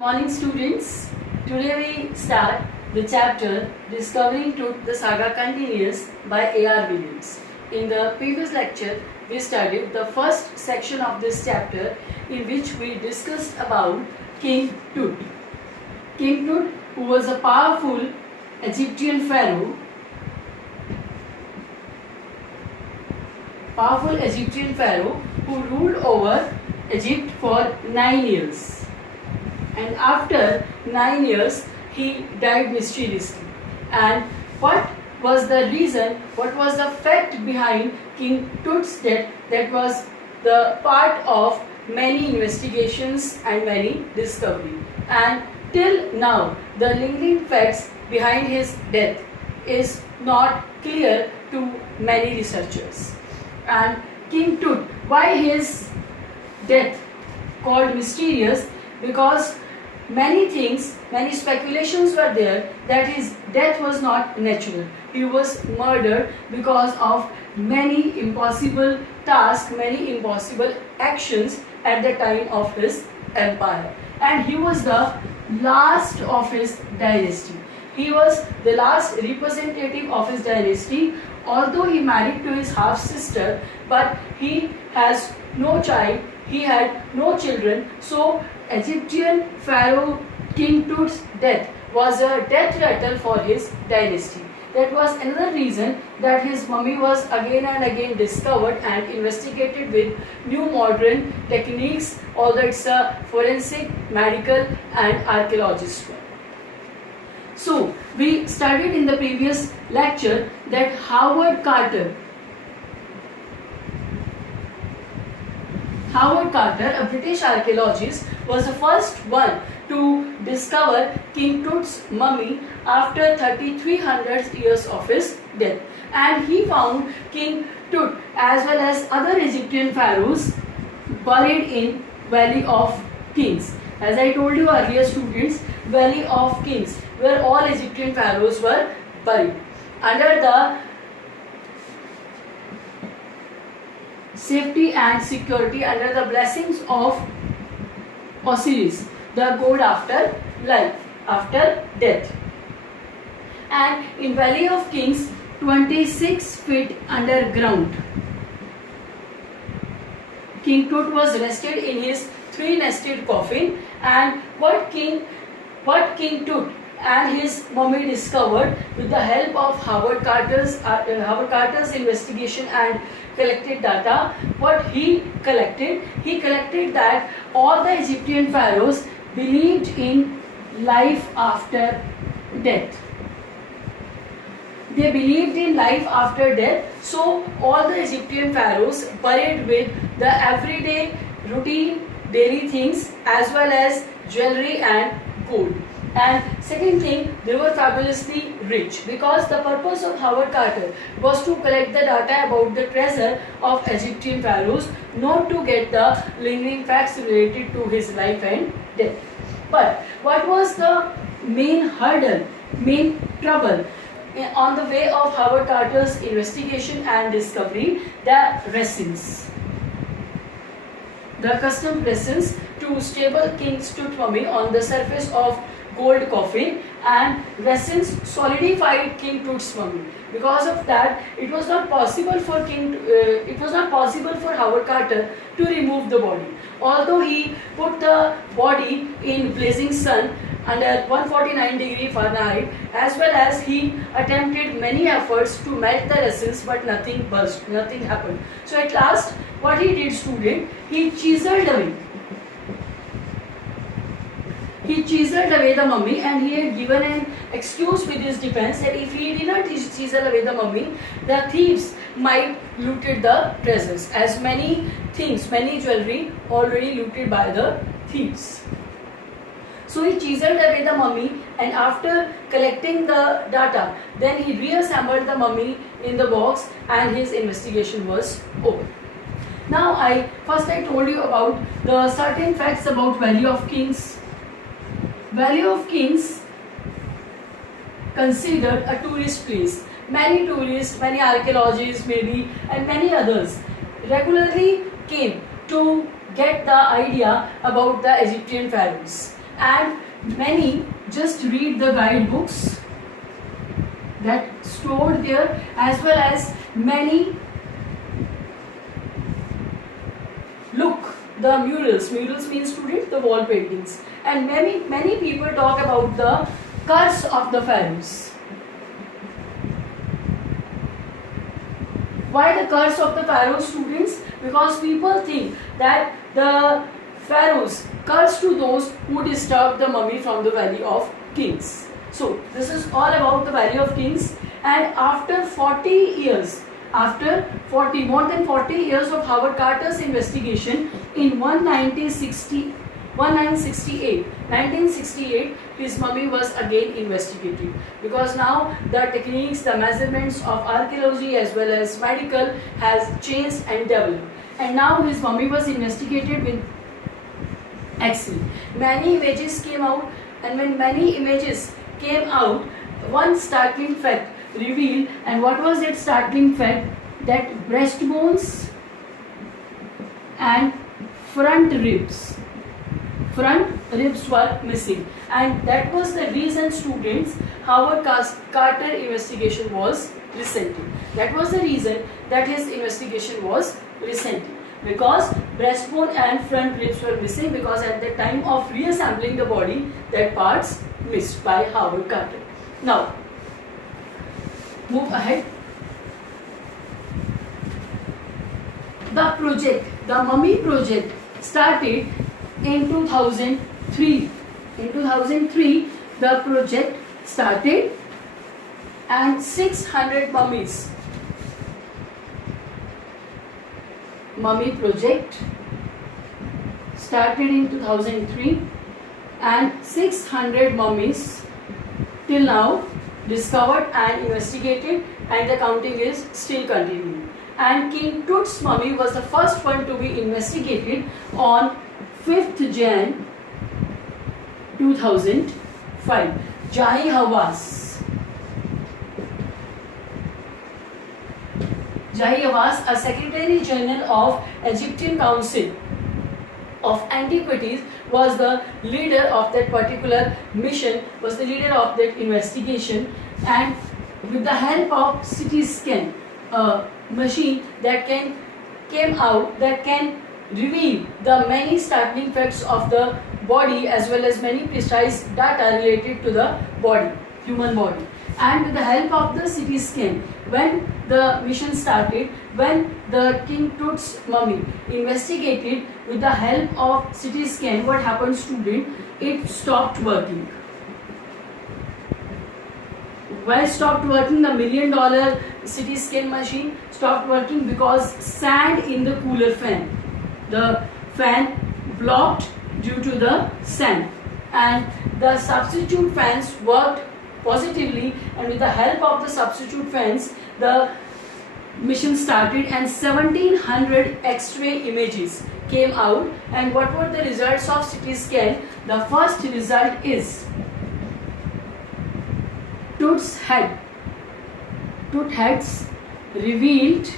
Morning students, today we start the chapter Discovering Truth, the Saga Continues by A.R. Williams. In the previous lecture, we studied the first section of this chapter in which we discussed about King Tut. King Tut, who was a powerful Egyptian pharaoh, who ruled over Egypt for 9 years. And after 9 years, he died mysteriously. And what was the reason, what was the fact behind King Tut's death? That was the part of many investigations and many discoveries. And till now, the lingering facts behind his death is not clear to many researchers. And King Tut, why his death called mysterious? Because many speculations were there that his death was not natural. He was murdered because of many impossible tasks, many impossible actions at the time of his empire. And he was the last of his dynasty. He was the last representative of his dynasty, although he married to his half sister, but he has no child, he had no children. So Egyptian pharaoh King Tut's death was a death rattle for his dynasty. That was another reason that his mummy was again and again discovered and investigated with new modern techniques, although it's a forensic, medical and archaeologist work. So we studied in the previous lecture that Howard Carter, a British archaeologist, was the first one to discover King Tut's mummy after 3300 years of his death. And he found King Tut as well as other Egyptian pharaohs buried in Valley of Kings. As I told you earlier, students, Valley of Kings, where all Egyptian pharaohs were buried under the safety and security, under the blessings of Osiris, the god after life, after death. And in Valley of Kings, 26 feet underground, King Tut was rested in his 3-nested coffin. And what King Tut and his mummy discovered with the help of Howard Carter's investigation and collected data, what he collected that all the Egyptian pharaohs believed in life after death. They believed in life after death. So all the Egyptian pharaohs buried with the everyday routine daily things as well as jewelry and gold. And second thing, they were fabulously rich, because the purpose of Howard Carter was to collect the data about the treasure of Egyptian pharaohs, not to get the lingering facts related to his life and death. But what was the main hurdle, main trouble on the way of Howard Carter's investigation and discovery? The resins. The custom resins to stable King Tut's mummy on the surface of gold coffin, and resins solidified King Tut's mummy. Because of that, it was not possible for Howard Carter to remove the body. Although he put the body in blazing sun under 149°F, as well as he attempted many efforts to melt the resins, but nothing burst, nothing happened. So at last, what he did, student, he chiseled away the mummy, and he had given an excuse with his defense that if he did not chisel away the mummy, the thieves might looted the treasures, as many jewelry already looted by the thieves. So he chiseled away the mummy, and after collecting the data, then he reassembled the mummy in the box, and his investigation was over. Now I told you about the certain facts about Valley of Kings. Valley of Kings considered a tourist place. Many tourists, many archaeologists maybe, and many others regularly came to get the idea about the Egyptian pharaohs. and many just read the guidebooks that stored there, as well as many look the murals. Murals means, student, the wall paintings, and many people talk about the curse of the pharaohs. Why the curse of the pharaohs, students? Because people think that the pharaohs curse to those who disturb the mummy from the Valley of Kings. So this is all about the Valley of Kings. And after 40 years, more than 40 years of Howard Carter's investigation, in 1968, his mummy was again investigated, because now the techniques, the measurements of archaeology as well as medical has changed and developed, and now his mummy was investigated with X-ray. Many images came out, and when many images came out, one startling fact revealed. And what was that startling fact? That breastbones and front ribs were missing, and that was the reason, students, Howard Carter investigation was resented. That was the reason that his investigation was resented, because breastbone and front ribs were missing, because at the time of reassembling the body, that parts missed by Howard Carter. Now move ahead. The mummy project started in 2003. In 2003, the project started, and 600 mummies. Mummy project started in 2003, and 600 mummies till now discovered and investigated, and the counting is still continuing. And King Tut's mummy was the first one to be investigated on 5th Jan 2005. Jahi Hawass. Jahi Hawass, a Secretary General of Egyptian Council of Antiquities, was the leader of that particular mission, was the leader of that investigation, and with the help of CT scan, machine that came out, that can reveal the many startling facts of the body, as well as many precise data related to the body, human body. And with the help of the CT scan, when the mission started, when the King Tut's mummy investigated with the help of CT scan, what happened, student? It stopped working. Why stopped working? The $1 million CT scan machine stopped working because sand in the cooler fan. The fan blocked due to the sand, and the substitute fans worked positively, and with the help of the substitute fans, the mission started, and 1700 X-ray images came out. And what were the results of CT scan? The first result is Tut's head. Tut heads revealed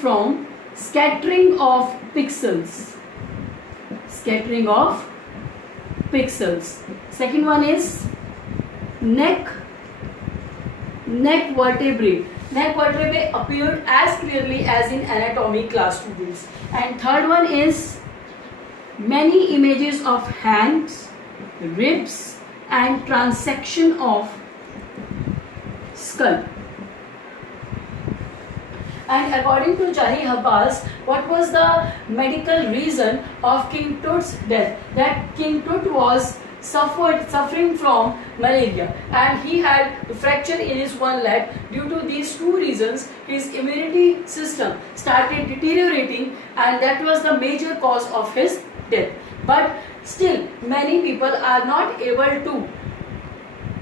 from scattering of pixels. Scattering of pixels. Second one is neck vertebrae. Neck vertebrae appeared as clearly as in anatomy class, students. And third one is many images of hands, ribs, and transection of skull. And according to Jahi Hawass, what was the medical reason of King Tut's death? That King Tut was suffering from malaria, and he had a fracture in his one leg. Due to these two reasons, his immunity system started deteriorating, and that was the major cause of his death. But still, many people are not able to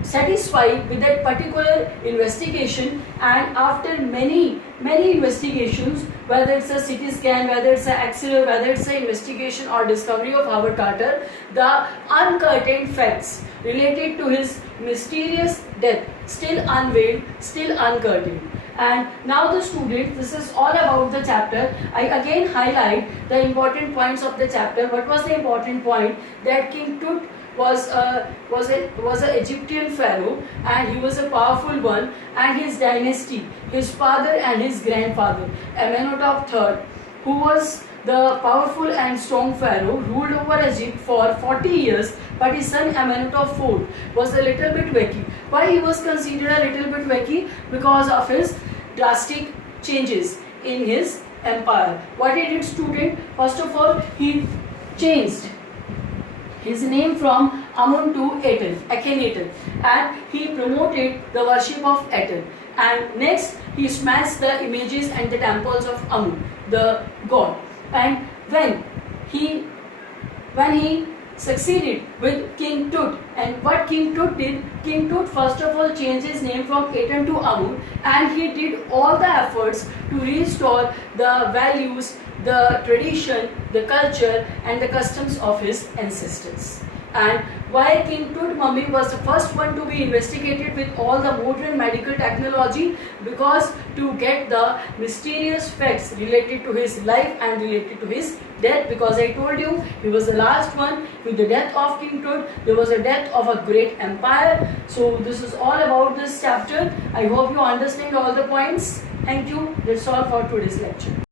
satisfied with that particular investigation, and after many investigations, whether it's a CT scan, whether it's an X-ray, whether it's an investigation or discovery of Howard Carter, the uncurtained facts related to his mysterious death still unveiled, still uncurtained. And now the students, this is all about the chapter. I again highlight the important points of the chapter. What was the important point? That King Tut was an Egyptian pharaoh, and he was a powerful one, and his dynasty, his father and his grandfather, Amenhotep III, who was the powerful and strong pharaoh, ruled over Egypt for 40 years, but his son Amenhotep IV was a little bit wacky. Why he was considered a little bit wacky? Because of his drastic changes in his empire. What he did, student? First of all, he changed his name from Amun to Aten, Akhenaten, and he promoted the worship of Aten. And next, he smashed the images and the temples of Amun, the god. And when he succeeded with King Tut, and what King Tut did, King Tut first of all changed his name from Aten to Amun, and he did all the efforts to restore the values, the tradition, the culture and the customs of his ancestors. And why King Tut mummy was the first one to be investigated with all the modern medical technology? Because to get the mysterious facts related to his life and related to his death, because I told you he was the last one. With the death of King Tut, there was a death of a great empire. So this is all about this chapter. I hope you understand all the points. Thank you. That's all for today's lecture.